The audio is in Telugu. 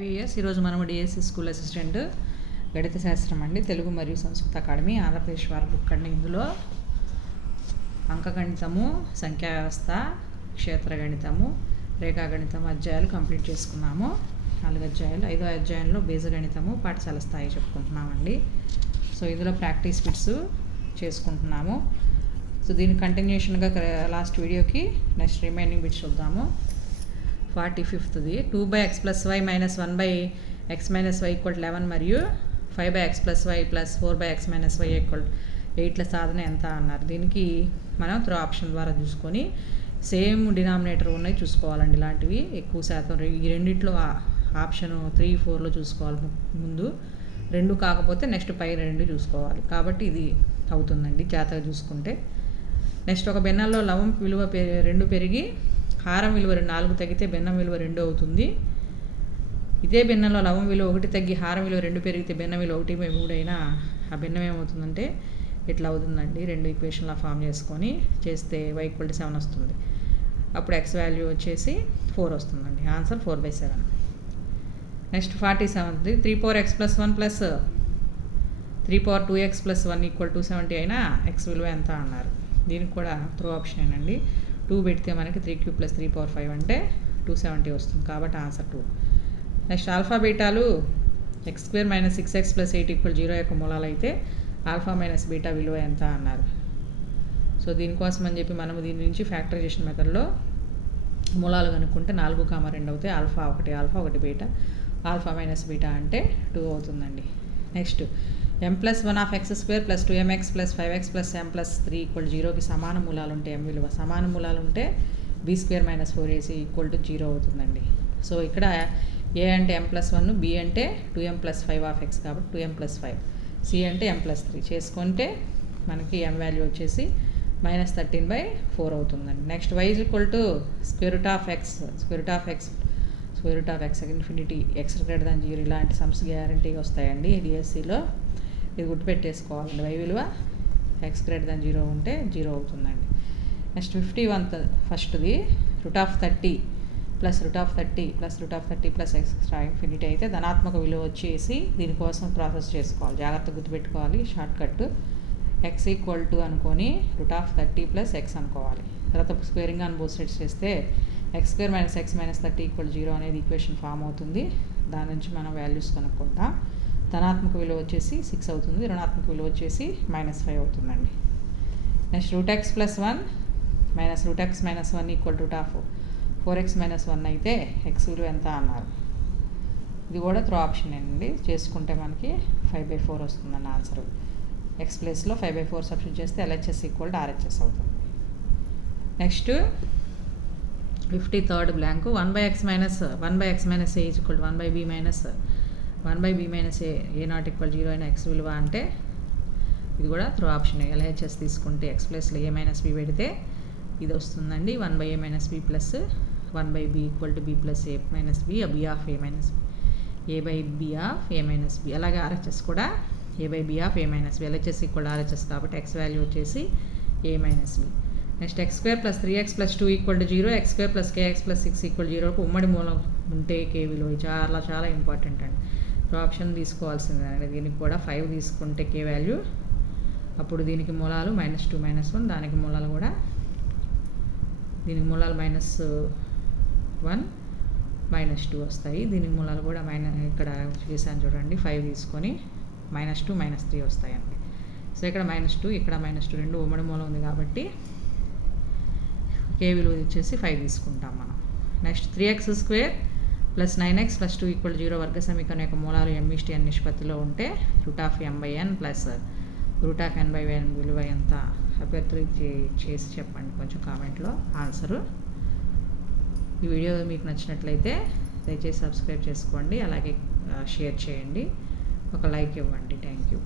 5 years ఈరోజు మనం డిఎస్సి స్కూల్ అసిస్టెంట్ గణిత శాస్త్రం అండి తెలుగు మరియు సంస్కృత అకాడమీ ఆంధ్రప్రదేశ్ వారి బుక్ అండి. ఇందులో అంకగణితము, సంఖ్యా వ్యవస్థ, క్షేత్ర గణితము, రేఖాగణితము అధ్యాయాలు కంప్లీట్ చేసుకున్నాము. 4 అధ్యాయాలు. 5వ అధ్యాయంలో బీజగణితము పాఠశాల స్థాయి చెప్పుకుంటున్నామండి. సో ఇందులో ప్రాక్టీస్ బిట్స్ చేసుకుంటున్నాము. సో దీని కంటిన్యూషన్గా లాస్ట్ వీడియోకి నెక్స్ట్ రిమైనింగ్ బిట్స్ చూద్దాము. 45ది 2/x + y - 1/x - y = 11 మరియు 5/x + y + 4/x - y = 8ల సాధన ఎంత అన్నారు. దీనికి మనం త్రో ఆప్షన్ ద్వారా చూసుకొని సేమ్ డినామినేటర్ ఉన్నాయి చూసుకోవాలండి. ఇలాంటివి ఎక్కువ శాతం ఈ రెండిట్లో ఆప్షన్ 3, 4లో చూసుకోవాలి. ముందు 2 కాకపోతే నెక్స్ట్ పై 2 చూసుకోవాలి. కాబట్టి ఇది అవుతుందండి జాగ్రత్తగా చూసుకుంటే. నెక్స్ట్ ఒక భిన్నంలో లవం విలువ 2 పెరిగి హారం విలువ 4 తగ్గితే భిన్నం విలువ 2 అవుతుంది. ఇదే భిన్నంలో లవం విలువ 1 తగ్గి హారం విలువ 2 పెరిగితే భిన్నం విలువ 1/3 అయినా ఆ భిన్నం ఏమవుతుందంటే ఇట్లా అవుతుందండి. 2 ఈక్వేషన్లా ఫామ్ చేసుకొని చేస్తే y = 7 వస్తుంది. అప్పుడు x వాల్యూ వచ్చేసి 4 వస్తుందండి. ఆన్సర్ 4/7. నెక్స్ట్ 47ది 3/x + 1 + 3/2x + 1 = 270 అయినా x విలువ ఎంత అన్నారు. దీనికి కూడా త్రూ ఆప్షన్ అండి. 2 పెడితే మనకి 3³ + 3/5 అంటే 270 వస్తుంది. కాబట్టి answer 2. Next alpha బీటాలు x² - 6x + 8 = 0 యొక్క మూలాలు అయితే ఆల్ఫా మైనస్ బీటా విలువ ఎంత అన్నారు. సో దీనికోసం అని చెప్పి మనము దీని నుంచి ఫ్యాక్టరైజేషన్ మెథడ్లో మూలాలు కనుక్కుంటే 4, 2 అవుతాయి. Alpha 1 beta, alpha minus beta అంటే 2 అవుతుందండి. Next m+1(x² + 2mx + 5x + m + 3 = 0కి సమాన మూలాలు ఉంటే m విలువ సమాన మూలాలు ఉంటే b² - 4ac = 0 అవుతుందండి. సో ఇక్కడ a అంటే m+1, b అంటే 2m + 5(x) కాబట్టి 2m + 5, c అంటే m + 3 చేసుకుంటే మనకి m వాల్యూ వచ్చేసి -13/4 అవుతుందండి. Next y = x infinity x > 0 ఇలాంటి సమ్స్ గ్యారంటీగా వస్తాయండి డిఎస్సిలో. ఇది గుర్తుపెట్టేసుకోవాలండి. y విలువ x > 0 ఉంటే 0 అవుతుందండి. నెక్స్ట్ 51 ఫస్ట్ది √30 + √30 + √30 + x ఇన్ఫినిటీ అయితే ధనాత్మక విలువ వచ్చేసి దీనికోసం ప్రాసెస్ చేసుకోవాలి. జాగ్రత్తగా గుర్తుపెట్టుకోవాలి. షార్ట్ కట్ x = అనుకొని √30 + x అనుకోవాలి. తర్వాత స్క్వేరింగ్ ఆన్ బోత్ సైడ్స్ చేస్తే x² - x - 30 = 0 అనేది ఈక్వేషన్ ఫామ్ అవుతుంది. దాని నుంచి మనం వాల్యూస్ కనుక్కుంటాం. ధనాత్మక విలువ వచ్చేసి 6 అవుతుంది. రుణాత్మక విలువ వచ్చేసి -5 అవుతుందండి. నెక్స్ట్ √x + 1 - √x - 1 = 4x - 1 అయితే x విలువ ఎంత అన్నారు. ఇది కూడా త్రో ఆప్షన్ అండి. చేసుకుంటే మనకి 5/4 వస్తుందండి ఆన్సర్. x ప్లేస్లో 5/4 సబ్స్టిట్యూట్ చేస్తే LHS = RHS అవుతుంది. Next 53rd blank 1/x - a = 1/b - 1/b - a0 = 0 అయిన x విలువ అంటే ఇది కూడా త్రో ఆప్షన్. LHS తీసుకుంటే x ప్లేస్లో a - b పెడితే ఇది వస్తుందండి. 1/a - b + 1/b = b + a - b b of a - b of a - b. అలాగే RHS కూడా a/b of a - b. LHS = RHS కాబట్టి x వాల్యూ వచ్చేసి a - b. Next x² + 3x + 2 = 0, x² + kx + 6 = 0కు ఉమ్మడి మూలం ఉంటే k విలువ చాలా ఇంపార్టెంట్ అండి. ఆప్షన్ తీసుకోవాల్సిందే. దీనికి కూడా 5 తీసుకుంటే k వాల్యూ, అప్పుడు దీనికి మూలాలు -2 - 1, దానికి మూలాలు కూడా దీనికి మూలాలు -1 -2 వస్తాయి. దీనికి మూలాలు కూడా ఇక్కడ చేశాను చూడండి. 5 తీసుకొని -2 -3 వస్తాయండి. సో ఇక్కడ -2 ఇక్కడ -2 రెండు ఉమ్మడి మూలం ఉంది కాబట్టి k విలువ వచ్చేసి 5 తీసుకుంటాం మనం. నెక్స్ట్ 3x² + 9x + 2 = 0 వర్గ సమీకరణం యొక్క మూలాలు m/n నిష్పత్తిలో ఉంటే √m/n + √n/n విలువ ఎంత అభ్యర్థులు చేసి చెప్పండి కొంచెం కామెంట్లో ఆన్సరు. ఈ వీడియో మీకు నచ్చినట్లయితే దయచేసి సబ్స్క్రైబ్ చేసుకోండి. అలాగే షేర్ చేయండి. ఒక లైక్ ఇవ్వండి. Thank you.